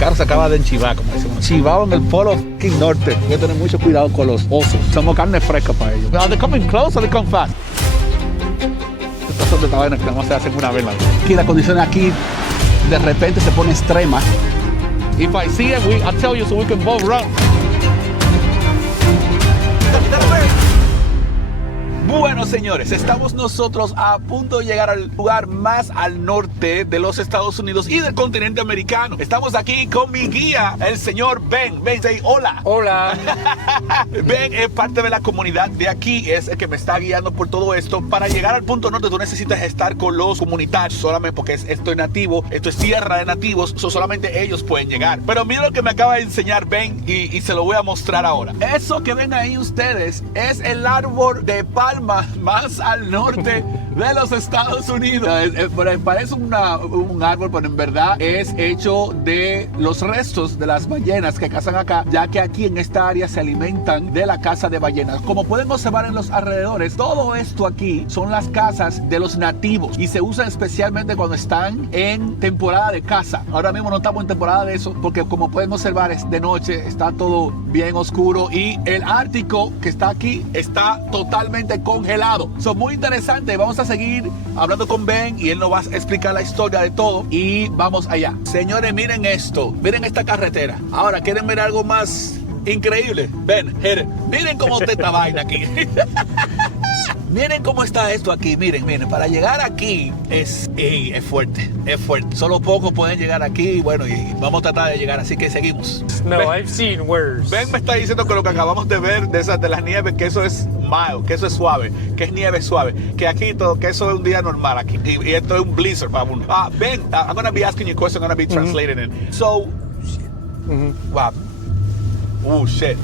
carro se acaba de enchivar, como decimos. Chivado en el polo fucking norte. Hay que tener mucho cuidado con los osos. Somos carne fresca para ellos. Are they coming close or they come fast? Estas son de esta vaina que no se hacen una vez. Aquí la condición aquí de repente se pone extrema. If I see it, I'll tell you so we can both run. Bueno, señores, estamos nosotros a punto de llegar al lugar más al norte de los Estados Unidos y del continente americano. Estamos aquí con mi guía, el señor Ben. Ben, say hola. Hola. Ben es parte de la comunidad de aquí, es el que me está guiando por todo esto. Para llegar al punto norte tú necesitas estar con los comunitarios, solamente porque esto es nativo, esto es tierra de nativos, solamente ellos pueden llegar. Pero mira lo que me acaba de enseñar Ben y se lo voy a mostrar ahora. Eso que ven ahí ustedes es el árbol de palma más al norte de los Estados Unidos. Parece un árbol, pero en verdad es hecho de los restos de las ballenas que cazan acá, ya que aquí en esta área se alimentan de la caza de ballenas. Como pueden observar en los alrededores, todo esto aquí son las casas de los nativos y se usan especialmente cuando están en temporada de caza. Ahora mismo no estamos en temporada de eso porque, como pueden observar, es de noche, está todo bien oscuro y el Ártico que está aquí está totalmente congelado. Son muy interesantes. Vamos a seguir hablando con Ben y él nos va a explicar la historia de todo y vamos allá. Señores, miren esto, miren esta carretera. Ahora, ¿quieren ver algo más increíble? Ben, miren cómo está esta vaina aquí. Miren cómo está esto aquí, miren, para llegar aquí es fuerte, es fuerte. Solo pocos pueden llegar aquí, bueno, y vamos a tratar de llegar, así que seguimos. No, Ben, I've seen worse. Ben me está diciendo que lo que acabamos de ver de las nieves, que eso es mild, que eso es suave, que es nieve suave, que aquí todo, que eso es un día normal aquí, y esto es un blizzard para uno. Ben, I'm going to be asking you a question, I'm going to be translating it. So, wow, oh shit.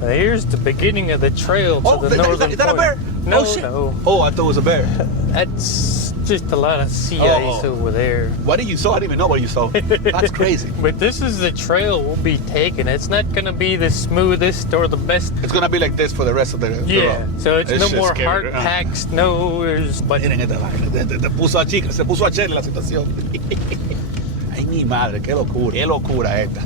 Here's the beginning of the trail to the northern is that a bear? point. No, oh, shit. no. Oh, I thought it was a bear. That's just a lot of sea ice over there. What did you saw? I didn't even know what you saw. That's crazy. But this is the trail we'll be taking. It's not going to be the smoothest or the best. It's going to be like this for the rest of the road. So it's no more hard-packed snow. But miren esta vaina. Se puso a echar la situación. Ay, mi madre, qué locura esta.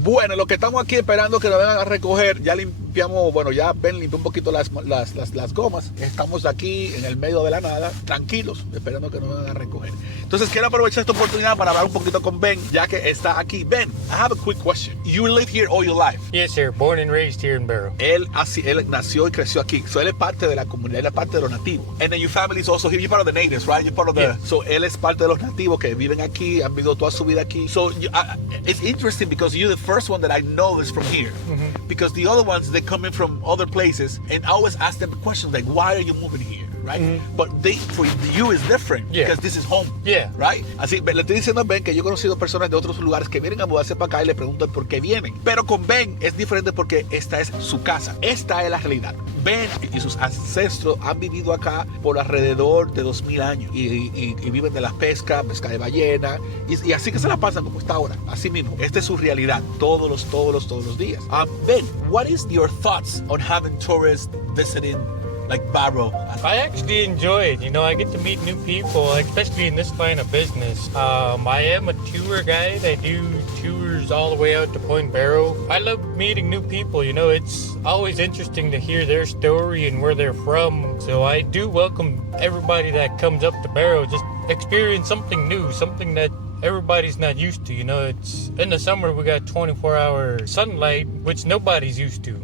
Bueno, lo que estamos aquí esperando que nos vengan a recoger, ya limpiamos, bueno, ya Ben limpió un poquito las gomas. Estamos aquí en el medio de la nada, tranquilos, esperando que nos vengan a recoger. Entonces quiero aprovechar esta oportunidad para hablar un poquito con Ben, ya que está aquí. Ben, I have a quick question. You live here all your life? Yes, sir. Born and raised here in Barrow. Él nació y creció aquí. So él es parte de la comunidad, él es parte de los nativos. And then your family is also here. You're part of the natives, right? You're part of the... So él es parte de los nativos que viven aquí, han vivido toda su vida aquí. So it's interesting because you're the first one that I know is from here. Because the other ones, they come in from other places, and I always ask them questions like, why are you moving here? Right? But for you is different because this is home. Right? Así, le estoy diciendo a Ben que yo he conocido personas de otros lugares que vienen a mudarse para acá y le preguntan por qué vienen. Pero con Ben es diferente porque esta es su casa. Esta es la realidad. Ben y sus ancestros han vivido acá por alrededor de 2000 años y viven de la pesca de ballena y así que se la pasan como está ahora. Así mismo. Esta es su realidad todos los días. Ben, what is your thoughts on having tourists visiting like Barrow? I actually enjoy it. You know, I get to meet new people, especially in this line of business. I am a tour guide. I do tours all the way out to Point Barrow. I love meeting new people. You know, it's always interesting to hear their story and where they're from. So I do welcome everybody that comes up to Barrow. Just experience something new, something that everybody's not used to. You know, it's in the summer we got 24-hour sunlight, which nobody's used to.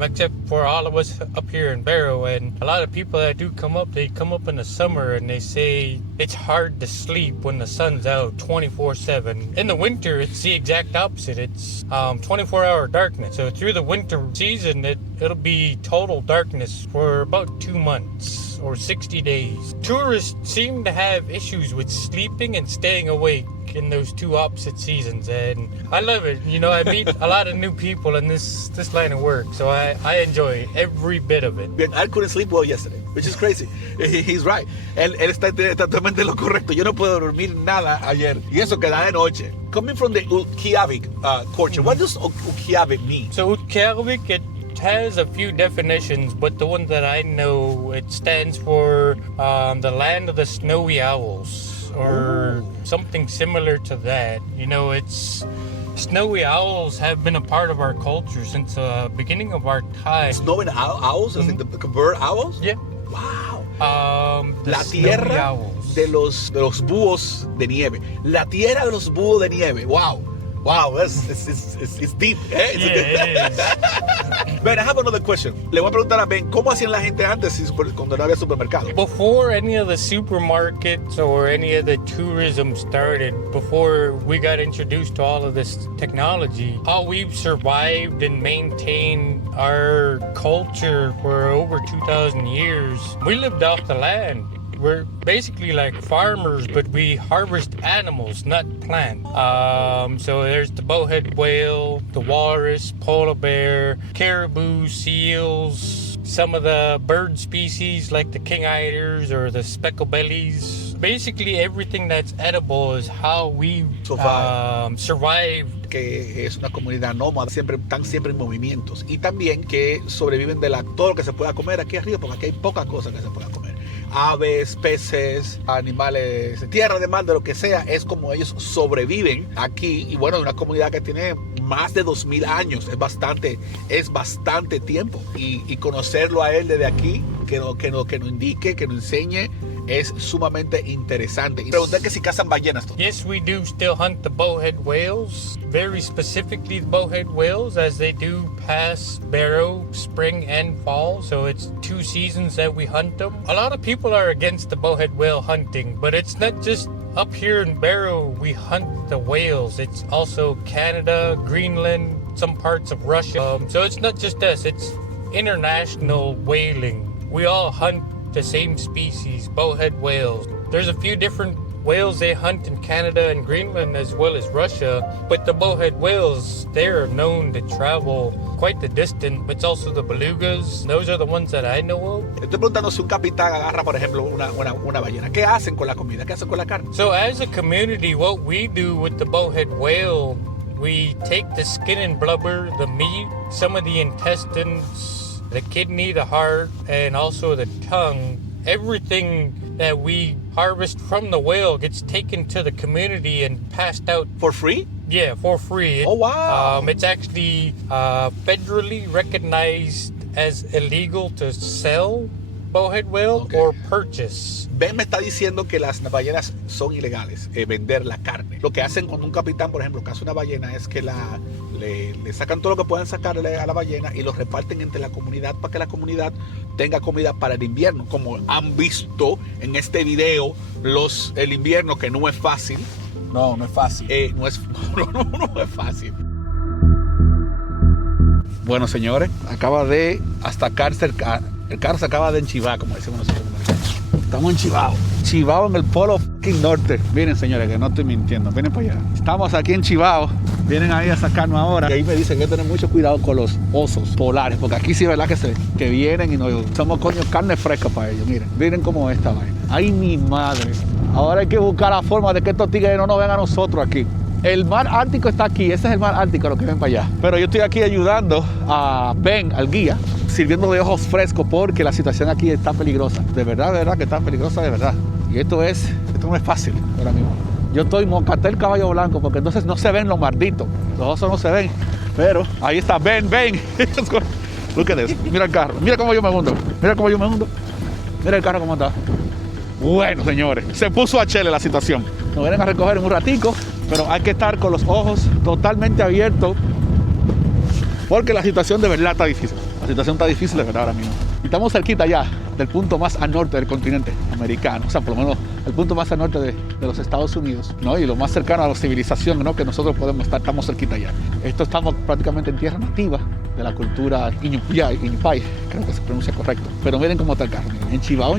Except for all of us up here in Barrow, and a lot of people that do come up, they come up in the summer and they say it's hard to sleep when the sun's out 24/7. In the winter, it's the exact opposite. It's 24-hour darkness. So through the winter season, it'll be total darkness for about 2 months or 60 days. Tourists seem to have issues with sleeping and staying awake in those two opposite seasons, and I love it. You know, I meet a lot of new people in this line of work, so I enjoy every bit of it. I couldn't sleep well yesterday, which is crazy. He's right. Él está totalmente lo correcto. Yo no puedo dormir nada ayer, y eso que da de noche. Coming from the Utqiagvik culture, what does Utqiagvik mean? So Utqiagvik, it has a few definitions, but the one that I know, it stands for the land of the snowy owls. or something similar to that. You know, it's snowy owls have been a part of our culture since the beginning of our time. Snowy owls, like the bird owls? Yeah. Wow. The La snowy tierra owls. de los búhos de nieve. La tierra de los búhos de nieve. Wow. Wow, it's deep. Yeah, it is. Ben, I have another question. Le voy a preguntar a Ben, ¿cómo hacían la gente antes cuando no había supermercado? Before any of the supermarkets or any of the tourism started, before we got introduced to all of this technology, how we've survived and maintained our culture for over 2,000 years, we lived off the land. We're basically like farmers, but we harvest animals, not plants. So there's the bowhead whale, the walrus, polar bear, caribou, seals, some of the bird species like the king-eyers or the speckle-bellies. Basically everything that's edible is how we survived. Que es una comunidad nómada, están siempre en movimientos. Y también que sobreviven de todo lo que se pueda comer aquí arriba, porque aquí hay pocas cosas que se puedan comer. Aves, peces, animales de tierra, de mar, de lo que sea, es como ellos sobreviven aquí. Y bueno, una comunidad que tiene más de 2000 años, es bastante tiempo. Y conocerlo a él desde aquí, que nos indique, que nos enseñe, es sumamente interesante. Y pregunté que si cazan ballenas. Yes, we do still hunt the bowhead whales, very specifically the bowhead whales, as they do pass Barrow spring and fall, so it's 2 seasons that we hunt them. A lot of people are against the bowhead whale hunting, but it's not just up here in Barrow we hunt the whales. It's also Canada, Greenland, some parts of Russia. So it's not just us, it's international whaling. We all hunt the same species, bowhead whales. There's a few different whales they hunt in Canada and Greenland as well as Russia, but the bowhead whales, they're known to travel quite the distance, but it's also the belugas. Those are the ones that I know of. Estoy preguntando si un capitán agarra, por ejemplo, una ballena. ¿Qué hacen con la comida? ¿Qué hacen con la carne? So as a community, what we do with the bowhead whale, we take the skin and blubber, the meat, some of the intestines, the kidney, the heart, and also the tongue. Everything that we harvest from the whale gets taken to the community and passed out. For free? Yeah, for free. Oh, wow. It's actually federally recognized as illegal to sell bowhead whale or purchase. Ben me está diciendo que las ballenas son ilegales, vender la carne. Lo que hacen cuando un capitán, por ejemplo, caza una ballena es que le sacan todo lo que puedan sacarle a la ballena y lo reparten entre la comunidad para que la comunidad tenga comida para el invierno. Como han visto en este video, el invierno, que no es fácil. No es fácil. No es fácil. Bueno, señores, el carro se acaba de enchivar, como decimos nosotros. Estamos enchivados. Chivado en el polo fucking norte. Miren, señores, que no estoy mintiendo. Vienen para allá. Estamos aquí en Chivao. Vienen ahí a sacarnos ahora. Y ahí me dicen que hay que tener mucho cuidado con los osos polares. Porque aquí sí es verdad que vienen y nos somos carne fresca para ellos. Miren cómo es esta vaina. Ay, mi madre. Ahora hay que buscar la forma de que estos tigres no nos vean a nosotros aquí. El mar Ártico está aquí, ese es el mar Ártico, lo que ven para allá. Pero yo estoy aquí ayudando a Ben, al guía, sirviendo de ojos frescos porque la situación aquí está peligrosa. De verdad que está peligrosa, de verdad. Y esto no es fácil ahora mismo. Yo estoy mocatel caballo blanco porque entonces no se ven los malditos. Los osos no se ven. Pero ahí está Ben. Look at this. Mira el carro. Mira cómo yo me hundo. Mira el carro cómo está. Bueno, señores, se puso a chele la situación. Nos vienen a recoger en un ratico, pero hay que estar con los ojos totalmente abiertos porque la situación de verdad está difícil. La situación está difícil de verdad ahora mismo. Y estamos cerquita ya del punto más al norte del continente americano, o sea, por lo menos el punto más al norte de los Estados Unidos, ¿no? Y lo más cercano a la civilización, ¿no? Que nosotros podemos estar, estamos cerquita ya. Estamos prácticamente en tierra nativa de la cultura Iñupiay, creo que se pronuncia correcto. Pero miren cómo está el carro, miren, enchivado.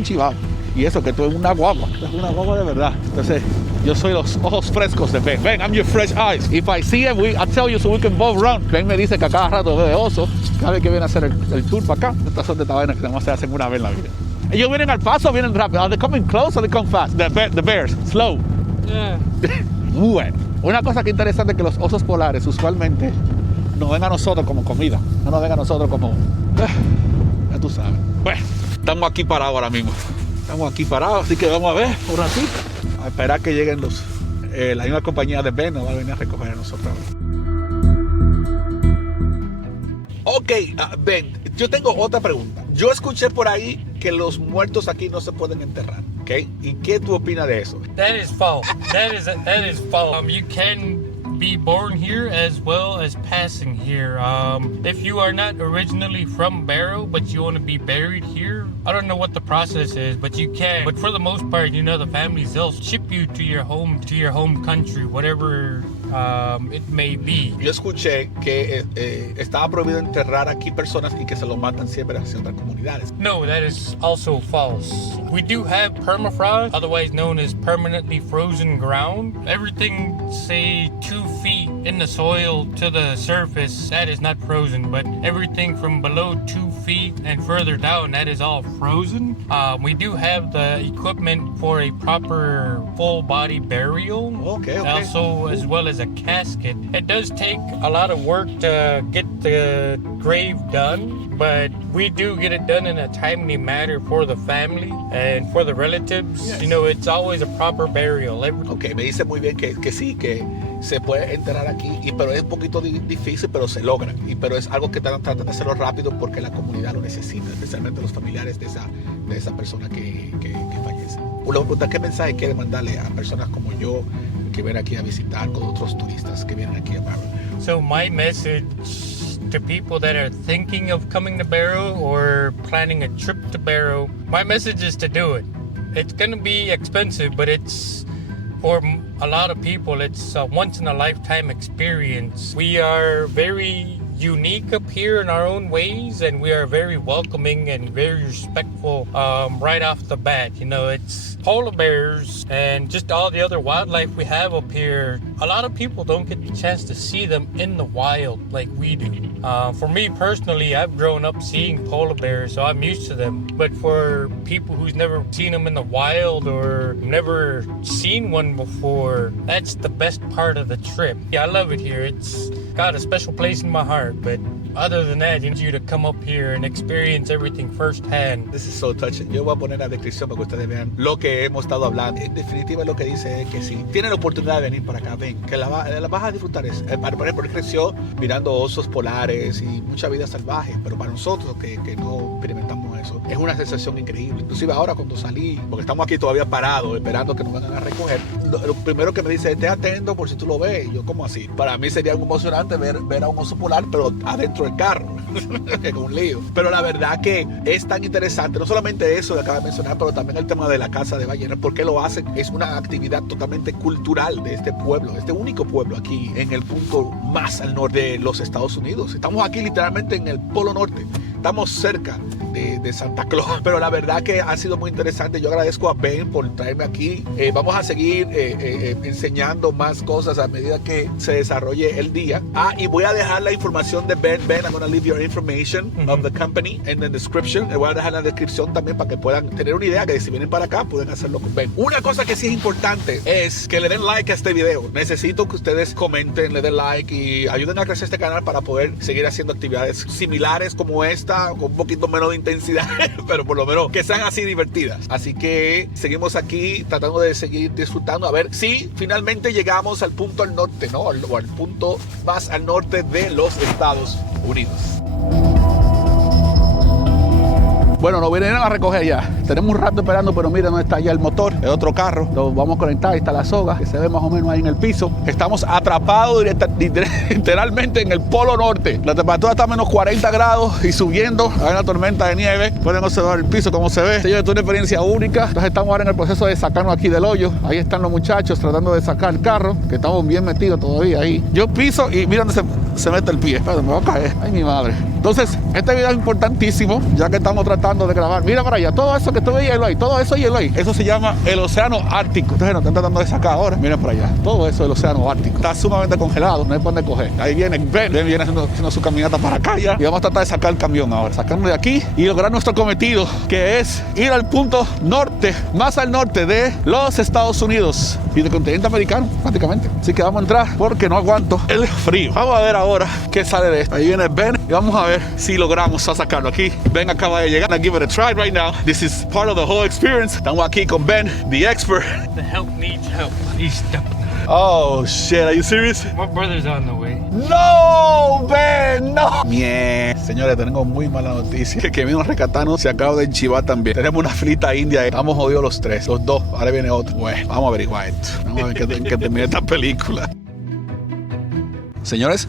Y eso, que esto es una guagua de verdad. Entonces, yo soy los ojos frescos de Ben. Ben, I'm your fresh eyes. If I see him, I'll tell you so we can both run. Ben me dice que a cada rato ve de oso, cada vez que viene a hacer el tour para acá. Estas son de vainas que además se hacen una vez en la vida. Ellos vienen al paso o vienen rápido. Are they coming close or they come fast? The bears, slow. Yeah. Bueno, una cosa que interesante es que los osos polares usualmente nos ven a nosotros como comida. No nos ven a nosotros como... ya tú sabes. Bueno, estamos aquí parados ahora mismo. Estamos aquí parados, así que vamos a ver un ratito. a esperar que lleguen la misma compañía de Ben nos va a venir a recoger a nosotros. Ok, Ben, yo tengo otra pregunta. Yo escuché por ahí que los muertos aquí no se pueden enterrar, ¿ok? ¿Y qué tú opinas de eso? That is false. That is false. You can be born here as well as passing here. If you are not originally from Barrow, but you want to be buried here, I don't know what the process is, but you can. But for the most part, you know, the families, they'll ship you to your home country, whatever it may be. Yo escuché que estaba prohibido enterrar aquí personas y que se lo matan siempre hacia otras comunidades. No, that is also false. We do have permafrost, otherwise known as permanently frozen ground. Everything, say, 2 feet in the soil to the surface, that is not frozen, but everything from below 2 feet and further down, that is all frozen. We do have the equipment for a proper full body burial. Okay. Also, as well as a casket. It does take a lot of work to get the grave done, but we do get it done in a timely manner for the family and for the relatives. Yes. You know, it's always a proper burial. Ok, me dice muy bien que sí, que se puede enterrar aquí, pero es un poquito difícil, pero se logra. Pero es algo que tratan de hacerlo rápido porque la comunidad lo necesita, especialmente los familiares de esa persona que fallece. Una pregunta, ¿qué mensaje quiere mandarle a personas como yo que vienen aquí a visitar con otros turistas que vienen aquí a Barrow? So my message to people that are thinking of coming to Barrow or planning a trip to Barrow, my message is to do it. It's going to be expensive, but it's, for a lot of people, it's a once-in-a-lifetime experience. We are very unique up here in our own ways, and we are very welcoming and very respectful right off the bat. You know, it's polar bears and just all the other wildlife we have up here. A lot of people don't get the chance to see them in the wild like we do. For me personally, I've grown up seeing polar bears, so I'm used to them. But for people who's never seen them in the wild or never seen one before, that's the best part of the trip. Yeah, I love it here. It's got a special place in my heart, but other than that, I need you to come up here and experience everything firsthand. This is so touching. Yo voy a poner la descripción para que ustedes vean lo que hemos estado hablando. En definitiva, lo que dice es que si tienen la oportunidad de venir para acá, ven, que la vas a disfrutar. Por ejemplo, él creció mirando osos polares y mucha vida salvaje, pero para nosotros que no experimentamos eso, es una sensación increíble. Inclusive ahora cuando salí, porque estamos aquí todavía parados, esperando que nos vengan a recoger, lo primero que me dice, esté atento por si tú lo ves. Y yo, ¿cómo así? Para mí sería algo emocionante ver a un oso polar, pero adentro del carro. Es un lío. Pero la verdad que es tan interesante, no solamente eso que acaba de mencionar, pero también el tema de la caza de ballenas. ¿Por qué lo hacen? Es una actividad totalmente cultural de este pueblo, este único pueblo aquí en el punto más al norte de los Estados Unidos. Estamos aquí literalmente en el Polo Norte. Estamos cerca de Santa Claus, pero la verdad que ha sido muy interesante. Yo agradezco a Ben por traerme aquí. Vamos a seguir enseñando más cosas a medida que se desarrolle el día. Y voy a dejar la información de Ben. Ben, I'm going to leave your information of the company in the description. Le voy a dejar la descripción también para que puedan tener una idea que si vienen para acá pueden hacerlo con Ben. Una cosa que sí es importante es que le den like a este video. Necesito que ustedes comenten, le den like y ayuden a crecer este canal para poder seguir haciendo actividades similares como esta, con un poquito menos de intensidad, pero por lo menos que sean así divertidas. Así que seguimos aquí tratando de seguir disfrutando a ver si finalmente llegamos al punto al norte, ¿no? O al punto más al norte de los Estados Unidos. Bueno, nos vinieron a recoger ya. Tenemos un rato esperando, pero mira dónde está ya el motor, el otro carro. Lo vamos a conectar, ahí está la soga, que se ve más o menos ahí en el piso. Estamos atrapados literalmente en el Polo Norte. La temperatura está a menos 40 grados y subiendo. Hay una tormenta de nieve. Pueden observar el piso, cómo se ve. Señores, es una experiencia única. Entonces estamos ahora en el proceso de sacarnos aquí del hoyo. Ahí están los muchachos tratando de sacar el carro, que estamos bien metidos todavía ahí. Yo piso y mira dónde se mete el pie. Espérate, me va a caer. Ay, mi madre. Entonces, este video es importantísimo, ya que estamos tratando de grabar. Mira para allá, todo eso que tú ves hielo ahí, todo eso hielo ahí. Eso se llama el océano Ártico. Entonces nos están tratando de sacar ahora. Miren para allá, todo eso es el océano Ártico. Está sumamente congelado, no hay por dónde coger. Ahí viene Ben viene haciendo su caminata para acá ya. Y vamos a tratar de sacar el camión ahora, sacarnos de aquí y lograr nuestro cometido, que es ir al punto norte, más al norte de los Estados Unidos y del continente americano, prácticamente. Así que vamos a entrar porque no aguanto el frío. Vamos a ver ahora qué sale de esto. Ahí viene Ben. y vamos a ver si logramos sacarlo aquí. Ben acaba de llegar. I give it a try right now. This is part of the whole experience. Estamos aquí con Ben, the expert. The help needs help. He's stuck. Oh shit, are you serious? My brother's on the way. No, Ben, no. Bien, señores, tenemos muy mala noticia. Que vino a rescatarnos se acaba de enchivar también. Tenemos una flita india. Estamos jodidos los tres, los dos. Ahora viene otro. Bueno, vamos a averiguar esto. Vamos a ver en qué termina esta película. Señores,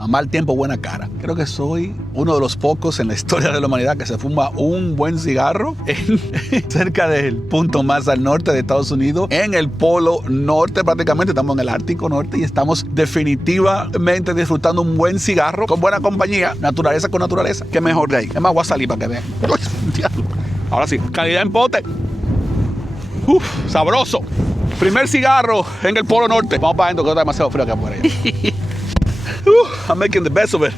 a mal tiempo, buena cara. Creo que soy uno de los pocos en la historia de la humanidad que se fuma un buen cigarro cerca del punto más al norte de Estados Unidos, en el polo norte. Prácticamente estamos en el Ártico Norte y estamos definitivamente disfrutando un buen cigarro con buena compañía, naturaleza con naturaleza. ¿Qué mejor de ahí? Es más, voy a salir para que vean. Ahora sí, calidad en pote. Uf, sabroso. Primer cigarro en el polo norte. Vamos para adentro que está demasiado frío acá por ahí. I'm making the best of it.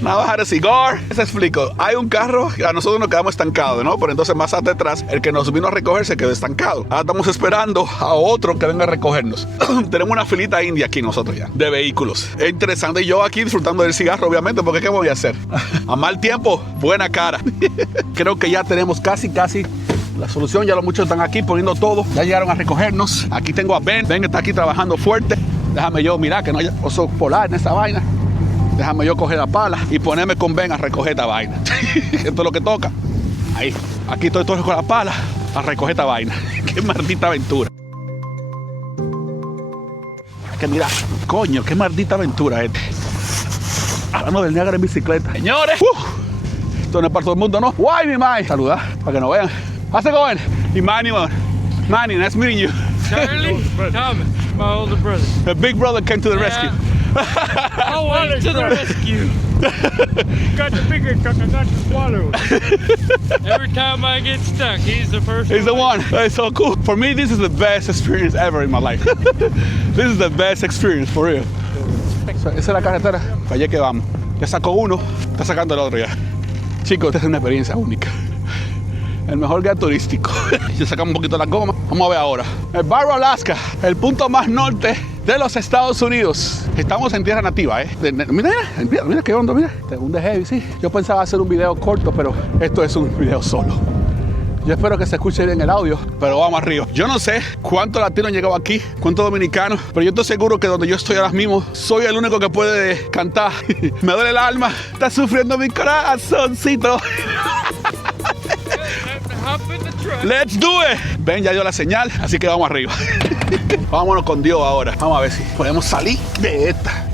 Now I had a cigar. Les explico. Hay un carro, a nosotros nos quedamos estancados, ¿no? Pero entonces más atrás, el que nos vino a recoger se quedó estancado. Ahora estamos esperando a otro que venga a recogernos. Tenemos una filita india aquí nosotros ya, de vehículos. Es interesante. Y yo aquí disfrutando del cigarro, obviamente, porque ¿qué voy a hacer? A mal tiempo, buena cara. Creo que ya tenemos casi la solución. Ya los muchachos están aquí poniendo todo. Ya llegaron a recogernos. Aquí tengo a Ben. Ben está aquí trabajando fuerte. Déjame yo mirar que no haya oso polar en esta vaina. Déjame yo coger la pala y ponerme con Ben a recoger esta vaina. Esto es lo que toca. Ahí. Aquí estoy todo con la pala a recoger esta vaina. Qué maldita aventura. Que mira, coño, qué maldita aventura este. Hablando del Niágara en bicicleta. Señores. Esto no es para todo el mundo, ¿no? Guay, mi man. Saludar para que nos vean. How's it going? Emmanuel. Manny, nice meeting you. Charlie, Thomas, my older brother. The big brother came to the rescue. I wanted to the rescue. Got the bigger truck, I got the smaller one. Every time I get stuck, he's the first He's the one. It's so cool. For me, this is the best experience ever in my life. This is the best experience, for real. Esa es la carretera. Para allá que vamos. Ya sacó uno, está sacando el otro ya. Chicos, esta es una experiencia única. El mejor guía turístico. Si sacamos un poquito la goma, vamos a ver ahora. El Barrow, Alaska, el punto más norte de los Estados Unidos. Estamos en tierra nativa, mira qué onda, mira. Un de heavy, sí. Yo pensaba hacer un video corto, pero esto es un video solo. Yo espero que se escuche bien el audio, pero vamos arriba. Yo no sé cuántos latinos han llegado aquí, cuántos dominicanos, pero yo estoy seguro que donde yo estoy ahora mismo, soy el único que puede cantar. Me duele el alma, está sufriendo mi corazoncito. Let's do it. Ben ya dio la señal, así que vamos arriba. Vámonos con Dios ahora. Vamos a ver si podemos salir de esta.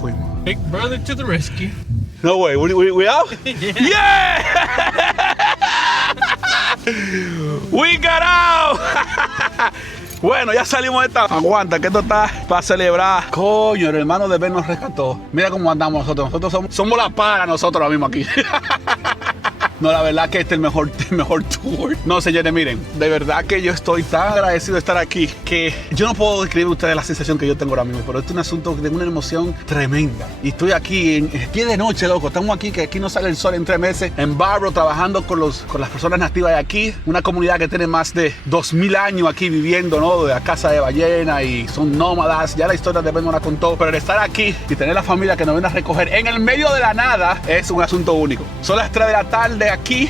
Fuimos. Big brother to the rescue. No way, we out? Yeah! We got out! Bueno, ya salimos de esta. Aguanta, que esto está para celebrar. Coño, el hermano de Ben nos rescató. Mira cómo andamos nosotros. Nosotros somos la para nosotros ahora mismo aquí. No, la verdad que este es el mejor tour. No, señores, miren, de verdad que yo estoy tan agradecido de estar aquí que yo no puedo describir a ustedes la sensación que yo tengo ahora mismo, pero esto es un asunto de una emoción tremenda. Y estoy aquí en pie de noche, loco. Estamos aquí, que aquí no sale el sol en 3 meses, en Barrow, trabajando con las personas nativas de aquí. Una comunidad que tiene más de 2000 años aquí viviendo, ¿no? De la casa de ballena y son nómadas. Ya la historia de Ben nos la contó, pero el estar aquí y tener la familia que nos viene a recoger en el medio de la nada es un asunto único. Son las 3 de la tarde aquí.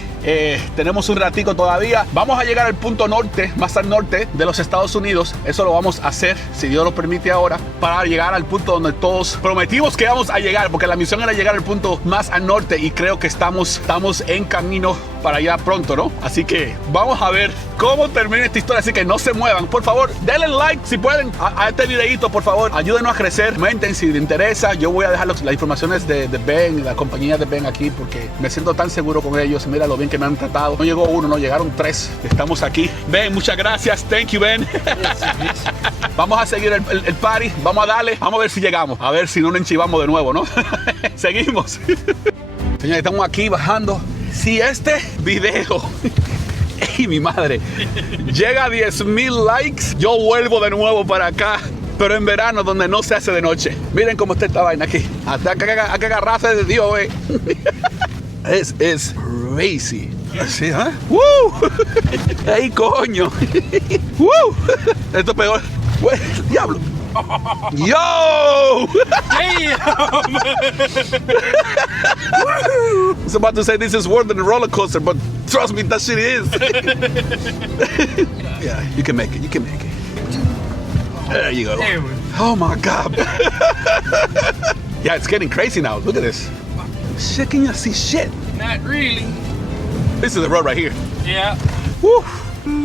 Tenemos un ratico todavía. Vamos a llegar al punto norte, más al norte de los Estados Unidos. Eso lo vamos a hacer, si Dios lo permite ahora, para llegar al punto donde todos prometimos que íbamos a llegar, porque la misión era llegar al punto más al norte y creo que estamos en camino para allá pronto, ¿no? Así que vamos a ver cómo termina esta historia, así que no se muevan. Por favor, denle like si pueden a este videito, por favor. Ayúdenos a crecer. Comenten si les interesa. Yo voy a dejar las informaciones de Ben, la compañía de Ben aquí, porque me siento tan seguro con ellos. Mira lo bien que me han tratado. No llegó uno, no llegaron 3. Estamos aquí. Ben, muchas gracias. Thank you, Ben. Vamos a seguir el party. Vamos a darle. Vamos a ver si llegamos. A ver si no nos enchivamos de nuevo, ¿no? Seguimos. Señores, estamos aquí bajando. Si este video y mi madre llega a 10,000 likes, yo vuelvo de nuevo para acá, pero en verano, donde no se hace de noche. Miren cómo está esta vaina aquí. Hasta que agarrarse de Dios, Es crazy. Así, ¡Woo! ¡Ey, coño! ¡Woo! Esto es peor. Güey, diablo. Yo! Damn! I was about to say this is worse than a roller coaster, but trust me, that shit is. Yeah, you can make it. You can make it. There you go. There we go. Oh my God. Yeah, it's getting crazy now. Look at this. Shit, can you see shit? Not really. This is the road right here. Yeah. Woo.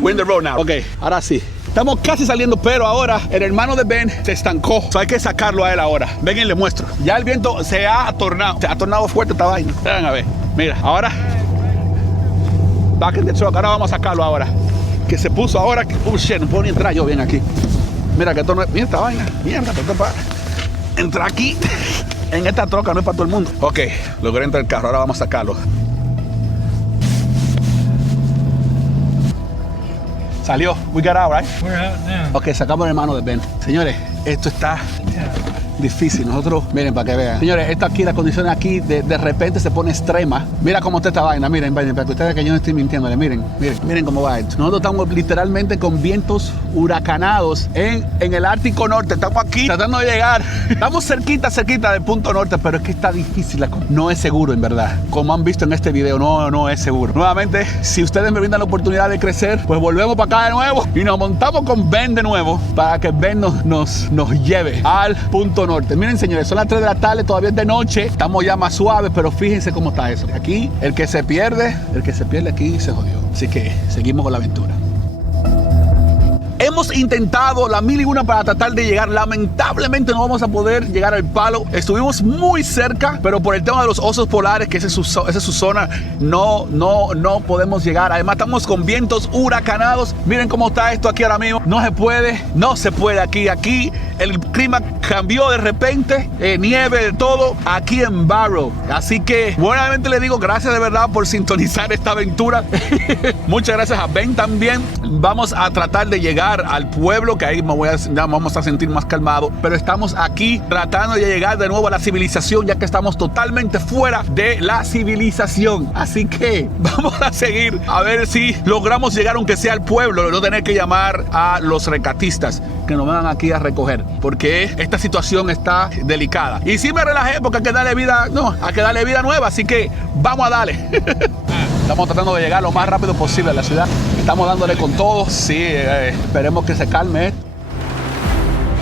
We're in the road now. Ok, ahora sí. Estamos casi saliendo, pero ahora el hermano de Ben se estancó. So hay que sacarlo a él ahora. Vengan, le muestro. Ya el viento se ha tornado. Se ha tornado fuerte esta vaina. Vengan a ver. Mira, ahora. Back in the truck. Ahora vamos a sacarlo ahora. Que se puso ahora. Oh shit, no puedo ni entrar yo bien aquí. Mira que esto no es. Mira esta vaina. Mierda, esto es para entrar aquí. En esta troca no es para todo el mundo. Ok, logré entrar el carro. Ahora vamos a sacarlo. Salió. We got out, right? We're out now. Ok, sacamos el hermano de Ben. Señores, esto está difícil. Nosotros, miren, para que vean. Señores, esto aquí, las condiciones aquí, de repente se pone extrema. Mira cómo está esta vaina. Miren, para que ustedes vean que yo no estoy mintiéndole. Miren cómo va esto. Nosotros estamos literalmente con vientos huracanados en el Ártico Norte. Estamos aquí tratando de llegar. Estamos cerquita del punto norte, pero es que está difícil la cosa. No es seguro, en verdad. Como han visto en este video, no es seguro. Nuevamente, si ustedes me brindan la oportunidad de crecer, pues volvemos para acá de nuevo y nos montamos con Ben de nuevo para que Ben nos lleve al punto norte. Miren, señores, son las 3 de la tarde, todavía es de noche. Estamos ya más suaves, pero fíjense cómo está eso. Aquí, el que se pierde aquí se jodió. Así que seguimos con la aventura. Hemos intentado la mil y una para tratar de llegar. Lamentablemente no vamos a poder llegar al palo. Estuvimos muy cerca, pero por el tema de los osos polares, que esa es su zona, no podemos llegar. Además estamos con vientos huracanados. Miren cómo está esto aquí ahora mismo. No se puede aquí. Aquí el clima cambió de repente, nieve, de todo, aquí en Barrow. Así que buenamente le digo gracias de verdad por sintonizar esta aventura. Muchas gracias a Ben también. Vamos a tratar de llegar al pueblo, que ahí vamos a sentir más calmado, pero estamos aquí tratando de llegar de nuevo a la civilización, ya que estamos totalmente fuera de la civilización. Así que vamos a seguir a ver si logramos llegar aunque sea al pueblo, no tener que llamar a los rescatistas que nos van aquí a recoger, porque esta situación está delicada. Y sí me relajé porque hay que darle vida nueva, así que vamos a darle. Estamos tratando de llegar lo más rápido posible a la ciudad. Estamos dándole con todo. Sí, esperemos que se calme.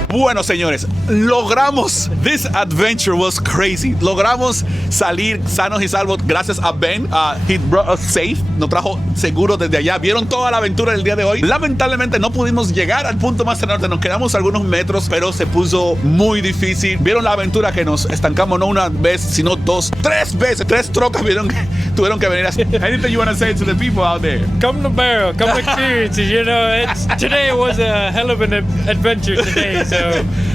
Bueno, señores, logramos. This adventure was crazy. Logramos salir sanos y salvos gracias a Ben. He brought us safe. Nos trajo seguro desde allá. Vieron toda la aventura del día de hoy. Lamentablemente no pudimos llegar al punto más al norte. Nos quedamos algunos metros, pero se puso muy difícil. Vieron la aventura que nos estancamos no una vez, sino 2, 3 veces. 3 trocas tuvieron que venir así. Anything you want to say to the people out there? Come to Barrow, come experience it. You know, today was a hell of an adventure today. So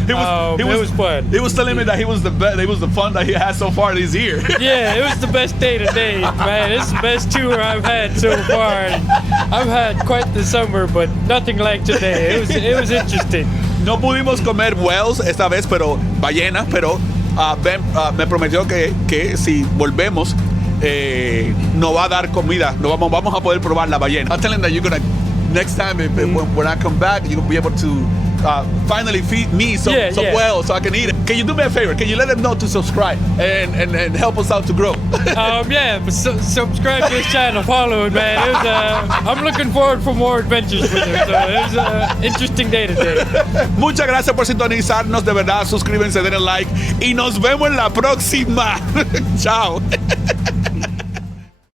it was fun. He was telling me that it was the fun that he had so far this year. Yeah, it was the best day today, man. It's the best tour I've had so far. I've had quite the summer, but nothing like today. It was interesting. No pudimos comer whales esta vez, pero ballenas, pero Ben me prometió que si volvemos nos va a dar comida. Vamos a poder probar la ballena. I'm telling him that you're gonna next time when I come back, you're gonna be able to finally feed me some whales so I can eat it. Can you do me a favor? Can you let them know to subscribe and help us out to grow? Yeah, subscribe to this channel, follow it, man. I'm looking forward for more adventures with you. So it was an interesting day today. Muchas gracias por sintonizarnos, de verdad. Suscríbanse, denle like y nos vemos en la próxima. Chao.